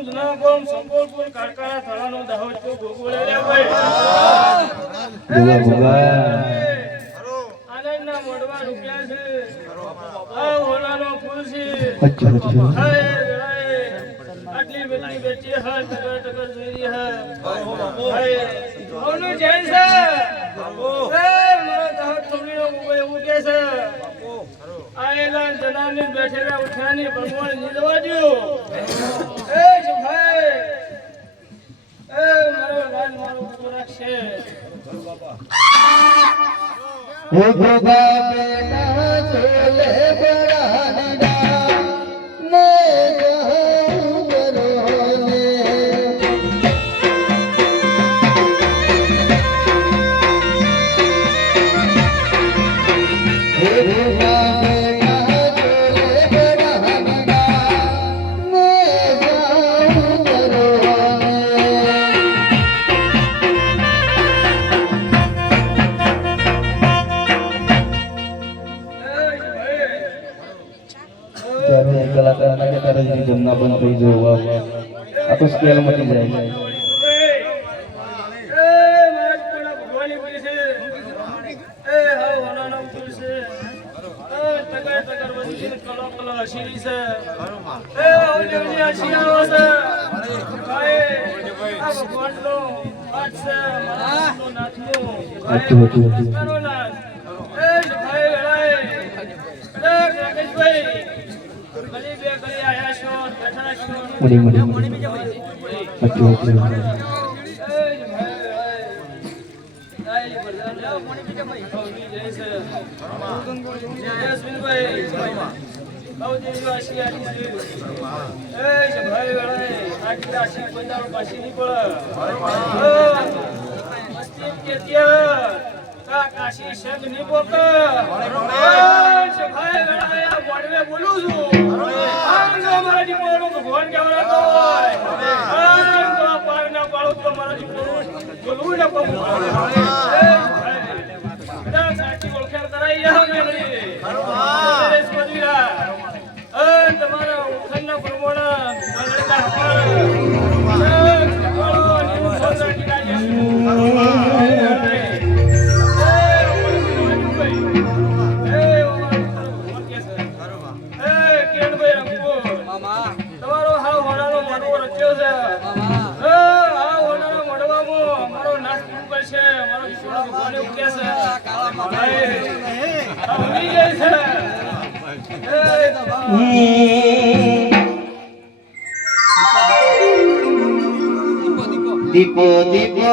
જૂના ગામ સંકોલપુર કારકારા થવાનો દાહોદ તો ભોગવળે રે ભાઈ આનંદના મોઢવા રૂપિયા છે આ હોલાનો ફૂલ છે આટલી બધી બેટી હા ટકર ટકર જોઈ હે ઓનું જૈન છે મારા દાહોદ છોકરીનો એવું કે છે આયેલા જનાની બેઠેલા ઉઠાની ભગવાન નીલવા દો એ ભાઈ એ મારો લાલ મારો પૂરા છે હે ગોગા બેટા ચોલે બરાની ને જાઉં બરોને હે ગોગા कलाकार के तरह जी जमना बन गई जो हुआ आ तो स्केल मटी जाएगी ए माज कोना भगवानी पुलिस ए हाउ होनानो पुलिस ए टकर टकर वसी कलो कलो हसीरी से ए ओली ओली हसिया होसे भाई आ भगवान नो हाथ से मानो नाथनो करो ना ए भाई लड़ाई ए राकेश भाई गली बे गली आया शो बैठा शो मुड़ी मुड़ी अच्छी अच्छी કાશી સંગ ની બોક ભાઈ ગણાયા બોડવે બોલું છું મારા દીકરો ભગવાન કેવડાતો હોય તો પાર ના પાડો તો મારા દીકરો બોલવું ન પડે બધા સાચી ઓળખાણ કરાઈ જાવ મેમરી નરેશ મદિરા તમારા ઓળખાણના પ્રમાણે બગડતા હપાળ તમારો હાવ હોનાનો મડવો રચ્યો છે હાવ હોનાનો મડવામાં મારો નાશ કરશે મારો વિશ્વાસ ભગવાને ઉકે છે કાળા મામા ઉડી જાય છે દીપો દીપો